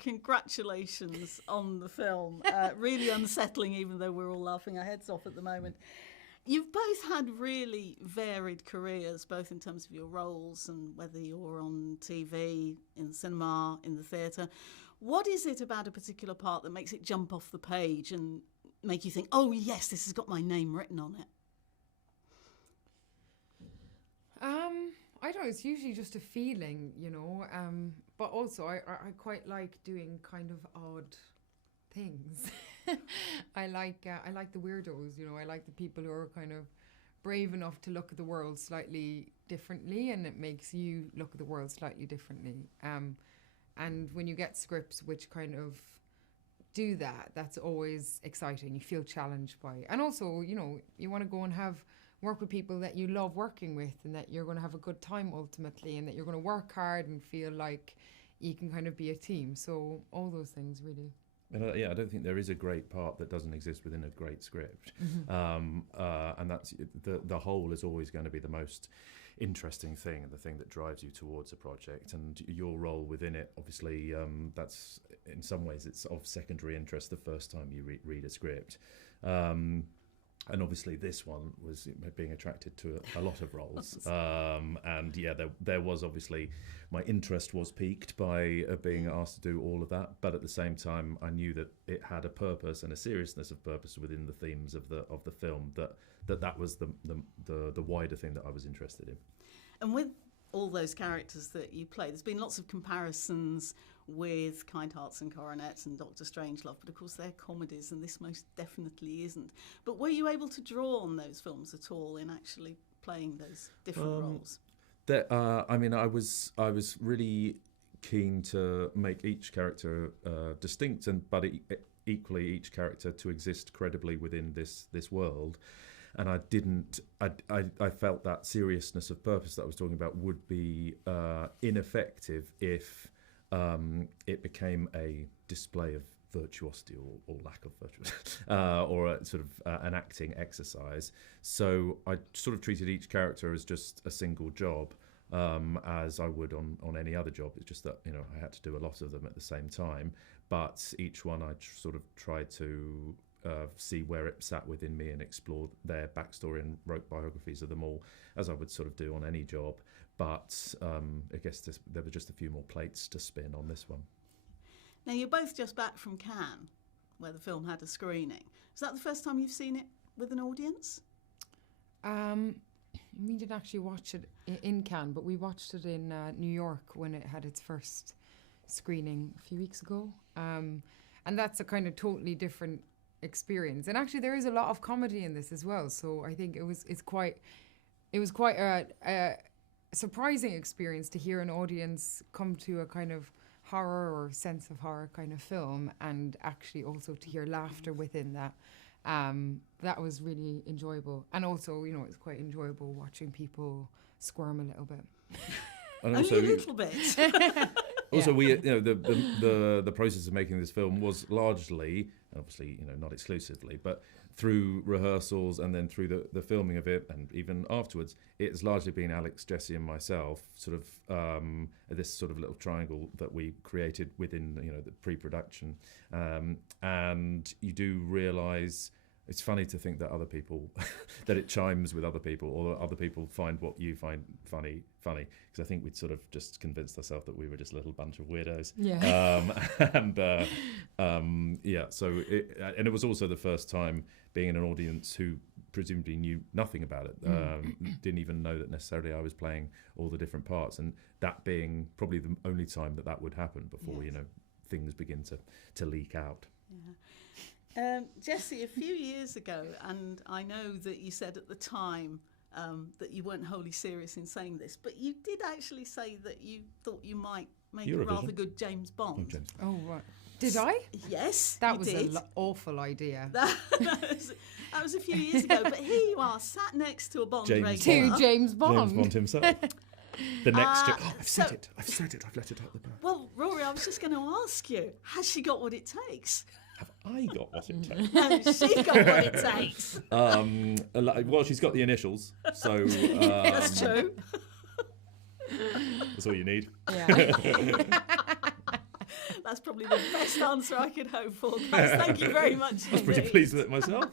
congratulations on the film. Really unsettling, even though we're all laughing our heads off at the moment. You've both had really varied careers, both in terms of your roles and whether you're on TV, in cinema, in the theatre. What is it about a particular part that makes it jump off the page and make you think, oh, yes, this has got my name written on it? I don't know, it's usually just a feeling, but also I quite like doing kind of odd things. I like the weirdos, I like the people who are kind of brave enough to look at the world slightly differently, and it makes you look at the world slightly differently. And when you get scripts which kind of do that, that's always exciting. You feel challenged by it. And also, you want to go and work with people that you love working with, and that you're going to have a good time ultimately, and that you're going to work hard and feel like you can kind of be a team. So all those things, really. And I don't think there is a great part that doesn't exist within a great script. And that's the whole is always going to be the most interesting thing, and the thing that drives you towards a project. And your role within it, obviously, that's in some ways it's of secondary interest the first time you read a script. And obviously this one was being attracted to a lot of roles. And yeah, there was obviously, my interest was piqued by being asked to do all of that. But at the same time, I knew that it had a purpose and a seriousness of purpose within the themes of the film, that was the wider thing that I was interested in. And with all those characters that you play, there's been lots of comparisons with Kind Hearts and Coronets and Dr. Strangelove, but of course they're comedies, and this most definitely isn't. But were you able to draw on those films at all in actually playing those different roles? I was really keen to make each character distinct, but equally each character to exist credibly within this world. And I felt that seriousness of purpose that I was talking about would be ineffective if it became a display of virtuosity or lack of virtuosity, or a sort of an acting exercise. So I sort of treated each character as just a single job, as I would on any other job. It's just that, I had to do a lot of them at the same time. But each one I sort of tried to see where it sat within me and explore their backstory, and wrote biographies of them all, as I would sort of do on any job. But I guess there were just a few more plates to spin on this one. Now, you're both just back from Cannes, where the film had a screening. Is that the first time you've seen it with an audience? We didn't actually watch it in Cannes, but we watched it in New York when it had its first screening a few weeks ago. And that's a kind of totally different experience. And actually there is a lot of comedy in this as well, so I think it was quite a surprising experience to hear an audience come to a kind of horror or sense of horror kind of film, and actually also to hear laughter within that. That was really enjoyable, and also it's quite enjoyable watching people squirm a little bit. And also, only a little bit. Also, we the process of making this film was largely, obviously, not exclusively, but through rehearsals and then through the filming of it, and even afterwards, it's largely been Alex, Jessie, and myself, sort of this sort of little triangle that we created within the pre-production, and you do realise. It's funny to think that other people, that it chimes with other people, or other people find what you find funny, because I think we'd sort of just convinced ourselves that we were just a little bunch of weirdos. Yeah. So it was also the first time being in an audience who presumably knew nothing about it, didn't even know that necessarily I was playing all the different parts, and that being probably the only time that would happen before, yes, things begin to leak out. Yeah. Jessie, a few years ago, and I know that you said at the time that you weren't wholly serious in saying this, but you did actually say that you thought you might make a rather good James Bond. Oh, right. Did I? Yes, that was an awful idea. That was a few years ago, but here you are, sat next to a Bond regular. To James Bond. James Bond himself. The next... I've said it. I've let it out the back. Well, Rory, I was just going to ask you, has she got what it takes? Have I got what it takes? No, she's got what it takes. Well, she's got the initials, so... That's true. That's all you need. Yeah. That's probably the best answer I could hope for, guys. Thank you very much. I was pretty pleased with it myself.